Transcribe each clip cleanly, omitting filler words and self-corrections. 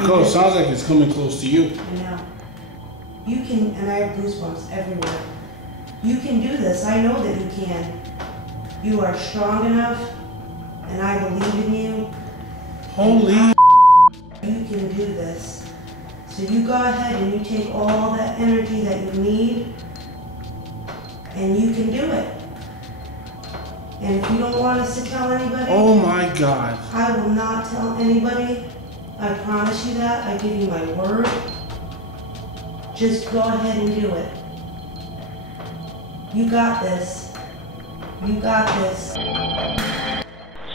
It sounds like it's coming close to you. I know. You can, and I have goosebumps everywhere. You can do this. I know that you can. You are strong enough, and I believe in you. Holy. You can do this. So you go ahead and you take all that energy that you need, and you can do it. And if you don't want us to tell anybody, oh my God, I will not tell anybody. I promise you that. I give you my word. Just go ahead and do it. You got this. You got this.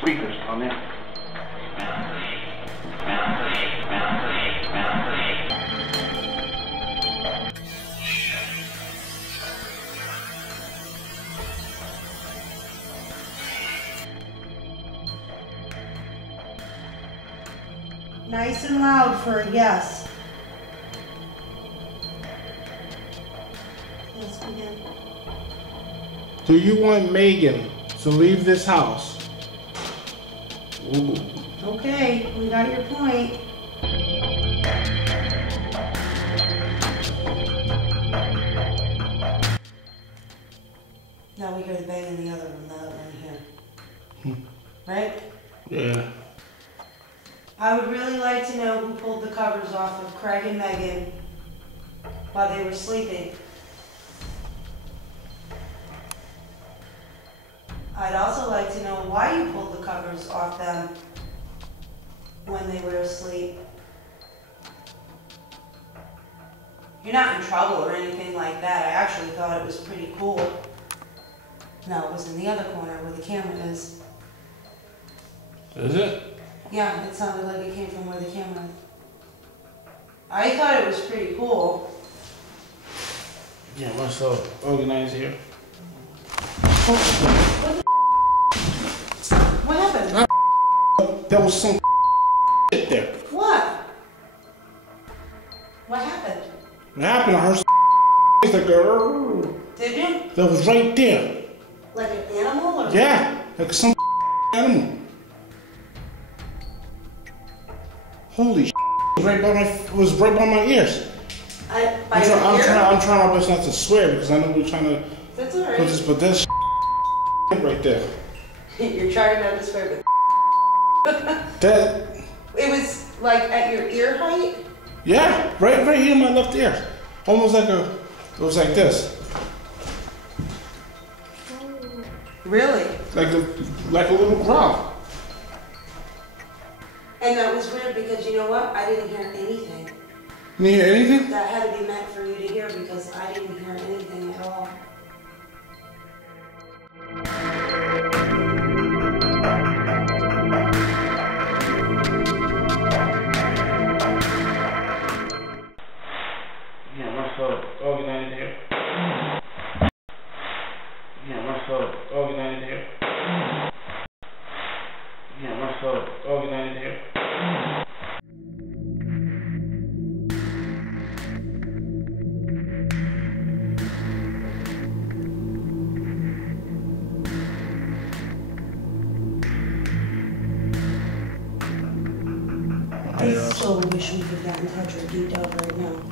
Speakers on there. Nice and loud for a yes. Let's begin. Do you want Megan to leave this house? Ooh. Okay, we got your point. Now we hear the bang in the other room, that one here. Right? Yeah. I would really like to know who pulled the covers off of Craig and Megan while they were sleeping. I'd also like to know why you pulled the covers off them when they were asleep. You're not in trouble or anything like that. I actually thought it was pretty cool. No, it was in the other corner where the camera is. Is it? Yeah, it sounded like it came from where the camera is. I thought it was pretty cool. Yeah, myself organized here. What happened? There was some shit there. What? What happened? What happened? I heard some like a. Did you? That was right there. Like an animal or? Yeah, like some animal. Holy shit. It was right by my ears. I'm trying my best not to swear because I know we're trying to. That's alright. But that's right there. You're trying not to swear, but that. It was like at your ear height? Yeah, right here in my left ear. Almost like it was like this. Really? Like a little growl. And that was weird because you know what? I didn't hear anything. You didn't hear anything? That had to be meant for you to hear because I didn't hear anything at all. Yeah, myself organized here. Yeah, myself organized here. Yeah, myself organized here. I so wish we could get in touch with D-Dub right now.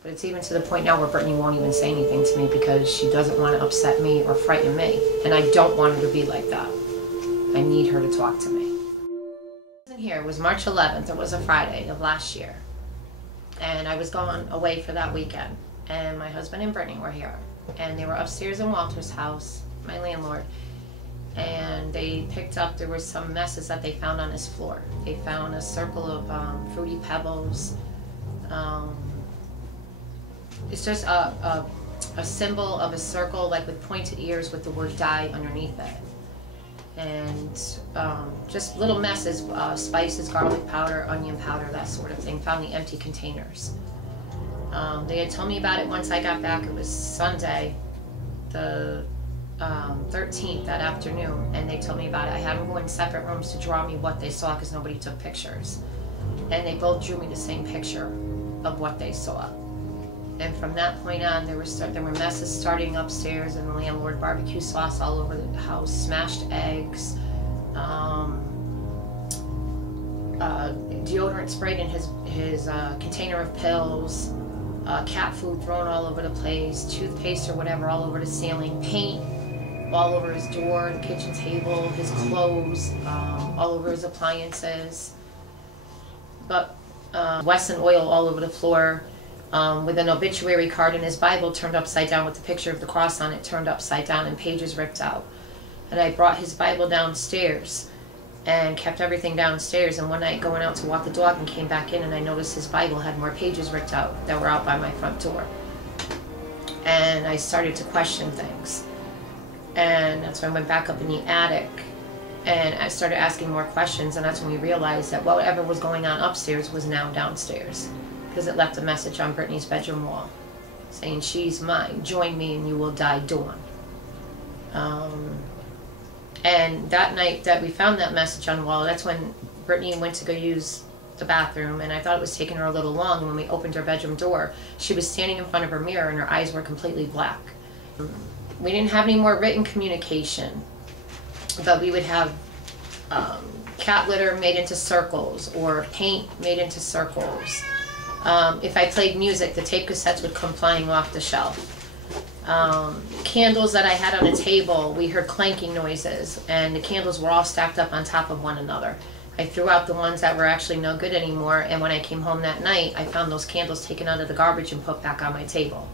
But it's even to the point now where Brittany won't even say anything to me because she doesn't want to upset me or frighten me. And I don't want her to be like that. I need her to talk to me. Here, it was March 11th, it was a Friday of last year. And I was going away for that weekend. And my husband and Brittany were here. And they were upstairs in Walter's house, my landlord. And they picked up, there were some messes that they found on his floor. They found a circle of fruity pebbles. It's just a symbol of a circle, like with pointed ears with the word die underneath it. And just little messes, spices, garlic powder, onion powder, that sort of thing, found in the empty containers. They had told me about it once I got back. It was Sunday, the 13th, that afternoon, and they told me about it. I had them go in separate rooms to draw me what they saw because nobody took pictures. And they both drew me the same picture of what they saw. And from that point on, there were messes starting upstairs, and the landlord, barbecue sauce all over the house, smashed eggs, deodorant sprayed in his container of pills, cat food thrown all over the place, toothpaste or whatever all over the ceiling, paint all over his door, the kitchen table, his clothes, all over his appliances. But Wesson oil all over the floor, with an obituary card in his Bible turned upside down with the picture of the cross on it turned upside down and pages ripped out. And I brought his Bible downstairs and kept everything downstairs, and one night going out to walk the dog and came back in and I noticed his Bible had more pages ripped out that were out by my front door. And I started to question things. And that's when I went back up in the attic and I started asking more questions, and that's when we realized that whatever was going on upstairs was now downstairs, because it left a message on Brittany's bedroom wall saying, "She's mine, join me and you will die dawn." And that night that we found that message on the wall, that's when Brittany went to go use the bathroom, and I thought it was taking her a little long, and when we opened her bedroom door, she was standing in front of her mirror and her eyes were completely black. We didn't have any more written communication, but we would have cat litter made into circles or paint made into circles. If I played music, the tape cassettes would come flying off the shelf. Candles that I had on a table, we heard clanking noises, and the candles were all stacked up on top of one another. I threw out the ones that were actually no good anymore, and when I came home that night, I found those candles taken out of the garbage and put back on my table.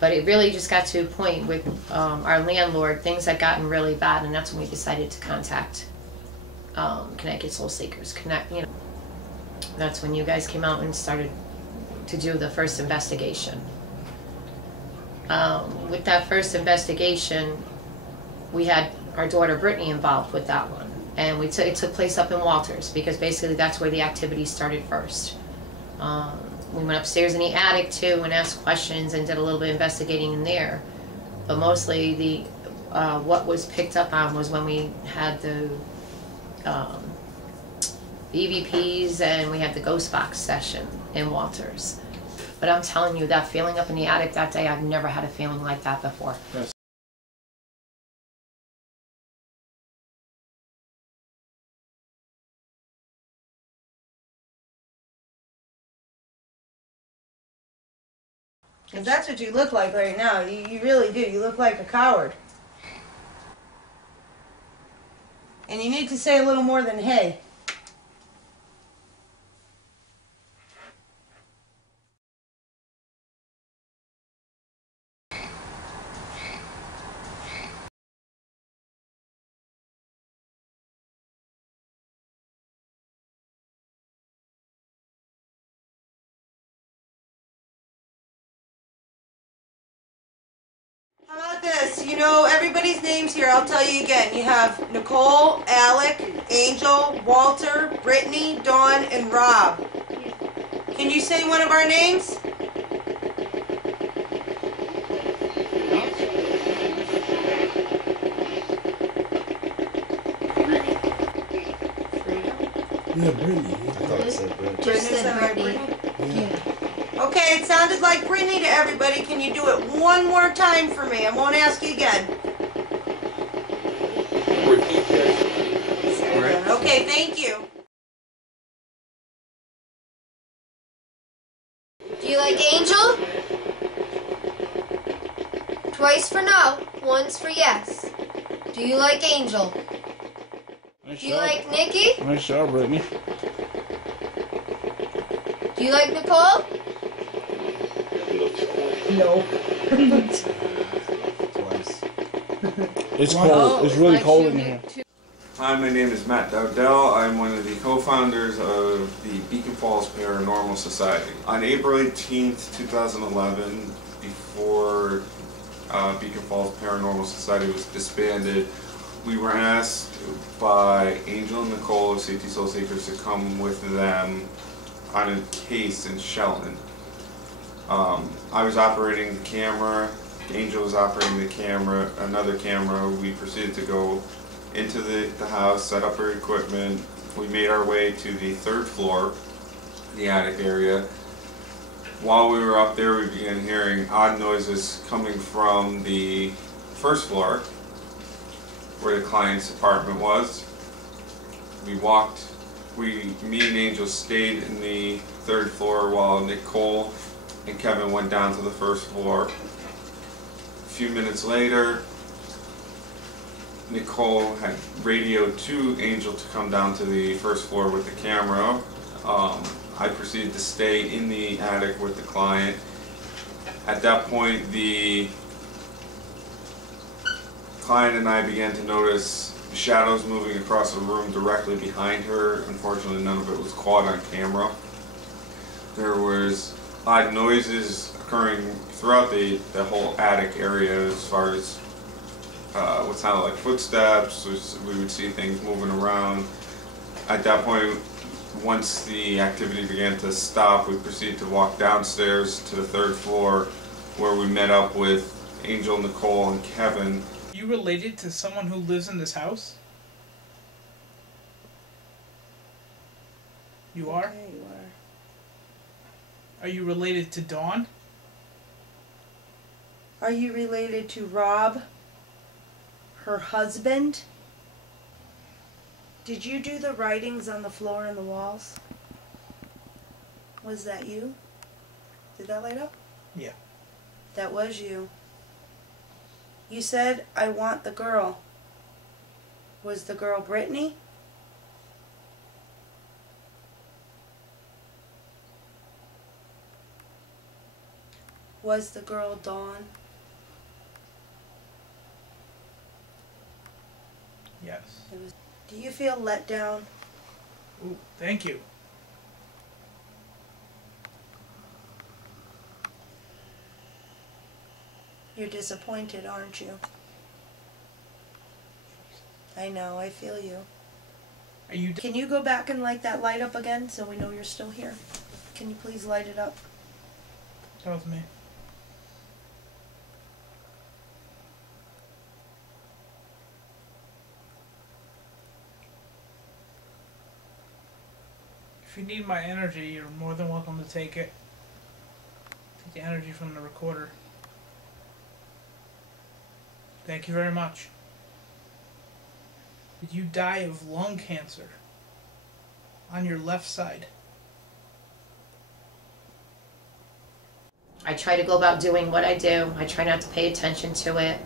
But it really just got to a point with our landlord, things had gotten really bad, and that's when we decided to contact Connecticut Soul Seekers. That's when you guys came out and started to do the first investigation. With that first investigation, we had our daughter Brittany involved with that one, and it took place up in Walters, because basically that's where the activity started first. We went upstairs in the attic too and asked questions and did a little bit of investigating in there, but mostly what was picked up on was when we had the EVPs and we had the ghost box session in Walters. But I'm telling you, that feeling up in the attic that day, I've never had a feeling like that before. Yes. Because that's what you look like right now. You really do. You look like a coward. And you need to say a little more than hey. How about this? You know everybody's names here. I'll tell you again. You have Nicole, Alec, Angel, Walter, Brittany, Dawn, and Rob. Can you say one of our names? Yeah, Brittany. I thought it said Brittany. Just said Brittany. Yeah. Okay, it sounded like Brittany to everybody. Can you do it one more time for me? I won't ask you again. Okay, thank you. Do you like Angel? Twice for no, once for yes. Do you like Angel? Nice Do you job. like Nikki? Nice job, Brittany. Do you like Nicole? No. Twice. It's cold. It's really cold in here. Hi, my name is Matt Dowdell. I'm one of the co-founders of the Beacon Falls Paranormal Society. On April 18th, 2011, before Beacon Falls Paranormal Society was disbanded, we were asked by Angel and Nicole of Safety Soul Seekers to come with them on a case in Shelton. I was operating the camera, Angel was operating the camera, another camera. We proceeded to go into the house, set up our equipment. We made our way to the third floor, the attic area. While we were up there, we began hearing odd noises coming from the first floor, where the client's apartment was. me and Angel stayed in the 3rd floor while Nicole and Kevin went down to the 1st floor. A few minutes later, Nicole had radioed to Angel to come down to the 1st floor with the camera. I proceeded to stay in the attic with the client. At that point, the client and I began to notice shadows moving across the room directly behind her. Unfortunately, none of it was caught on camera. There was odd noises occurring throughout the whole attic area, as far as what sounded like footsteps. We would see things moving around. At that point, once the activity began to stop, we proceeded to walk downstairs to the 3rd floor, where we met up with Angel, Nicole, and Kevin. Are you related to someone who lives in this house? You are? Okay, you are. Are you related to Dawn? Are you related to Rob, her husband? Did you do the writings on the floor and the walls? Was that you? Did that light up? Yeah. That was you. You said, I want the girl. Was the girl Brittany? Was the girl Dawn? Yes. Do you feel let down? Ooh, thank you. You're disappointed, aren't you? I know, I feel you. Are you? Can you go back and light that light up again so we know you're still here? Can you please light it up? That was me. If you need my energy, you're more than welcome to take it. Take the energy from the recorder. Thank you very much. Did you die of lung cancer? On your left side? I try to go about doing what I do. I try not to pay attention to it,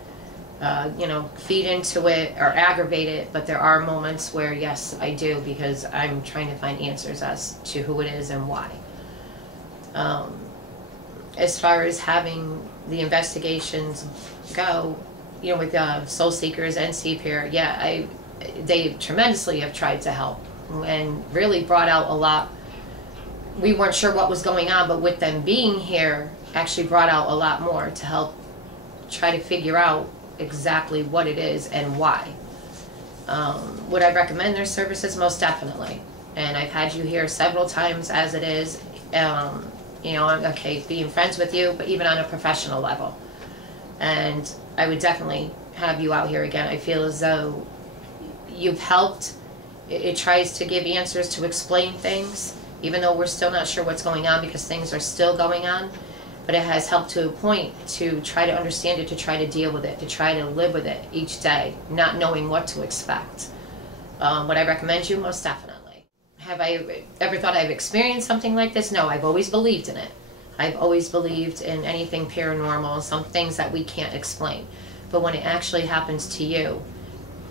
feed into it or aggravate it, but there are moments where, yes, I do, because I'm trying to find answers as to who it is and why. As far as having the investigations go, with Soul Seekers and CPEAR, yeah, they tremendously have tried to help and really brought out a lot. We weren't sure what was going on, but with them being here, actually brought out a lot more to help try to figure out exactly what it is and why. Would I recommend their services? Most definitely. And I've had you here several times as it is. I'm okay being friends with you, but even on a professional level. And I would definitely have you out here again. I feel as though you've helped. It tries to give answers, to explain things, even though we're still not sure what's going on because things are still going on. But it has helped to a point to try to understand it, to try to deal with it, to try to live with it each day, not knowing what to expect. Would I recommend you? Most definitely. Have I ever thought I've experienced something like this? No, I've always believed in it. I've always believed in anything paranormal, some things that we can't explain. But when it actually happens to you,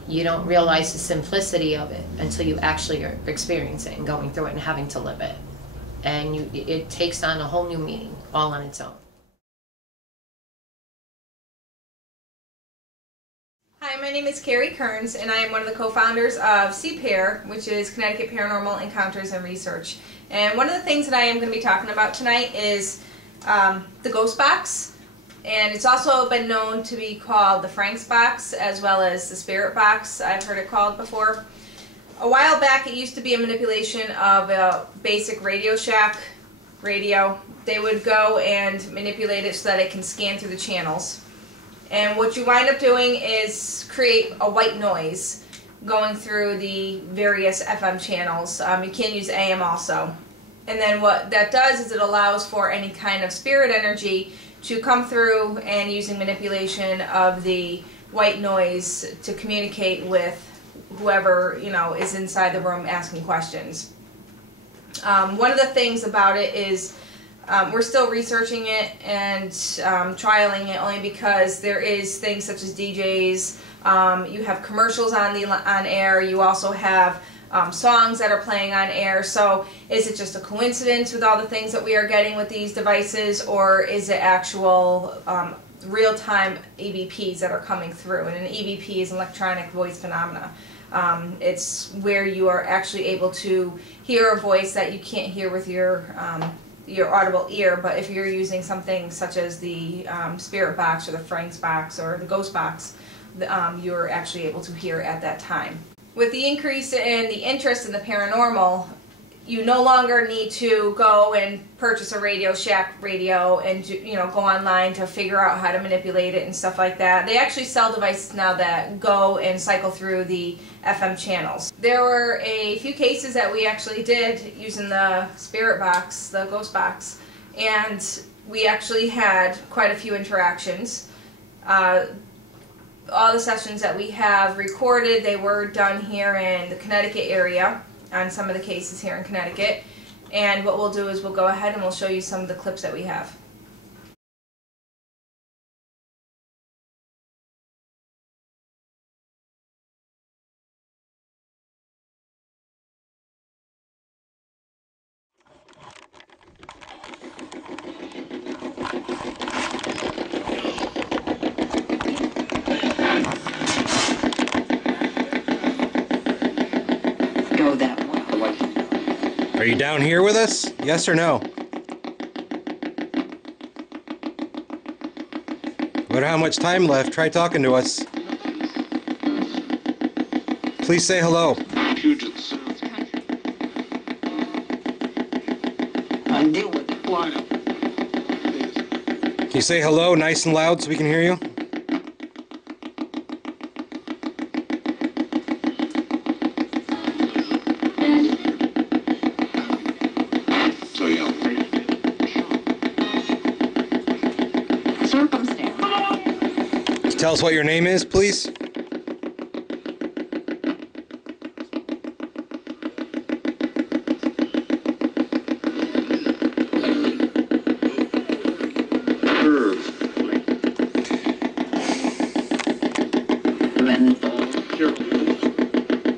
you don't realize the simplicity of it until you actually are experiencing it and going through it and having to live it. And it takes on a whole new meaning all on its own. Hi, my name is Carrie Kerns, and I am one of the co-founders of CPEAR, which is Connecticut Paranormal Encounters and Research. And one of the things that I am going to be talking about tonight is the ghost box. And it's also been known to be called the Frank's box, as well as the spirit box. I've heard it called before. A while back, it used to be a manipulation of a basic Radio Shack radio. They would go and manipulate it so that it can scan through the channels. And what you wind up doing is create a white noise going through the various FM channels. You can use AM also. And then what that does is it allows for any kind of spirit energy to come through, and using manipulation of the white noise to communicate with whoever, you know, is inside the room asking questions. One of the things about it is we're still researching it and trialing it, only because there is things such as DJs. You have commercials on air. You also have songs that are playing on air. So is it just a coincidence with all the things that we are getting with these devices, or is it actual real-time EVPs that are coming through? And an EVP is an electronic voice phenomena. It's where you are actually able to hear a voice that you can't hear with your audible ear, but if you're using something such as the spirit box or the Frank's box or the ghost box, you're actually able to hear at that time. With the increase in the interest in the paranormal, you no longer need to go and purchase a Radio Shack radio and, you know, go online to figure out how to manipulate it and stuff like that. They actually sell devices now that go and cycle through the FM channels. There were a few cases that we actually did using the spirit box, the ghost box, and we actually had quite a few interactions. All the sessions that we have recorded, they were done here in the Connecticut area, on some of the cases here in Connecticut. And what we'll do is we'll go ahead and we'll show you some of the clips that we have. Are you down here with us? Yes or no? We don't have much time left. Try talking to us. Please say hello. Can you say hello nice and loud so we can hear you? Tell us what your name is, please.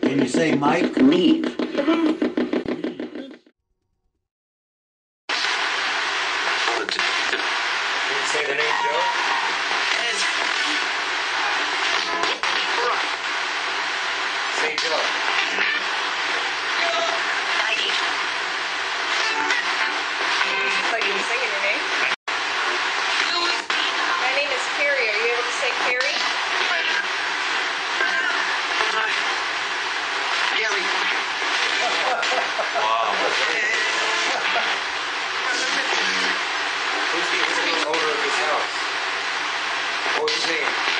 Can you say Mike? Leave. Say the name, Joe. Say Joe. It's like you're singing your name. My name is Carrie. Are you able to say Carrie? Wow. Who's the owner of this house? What was his name?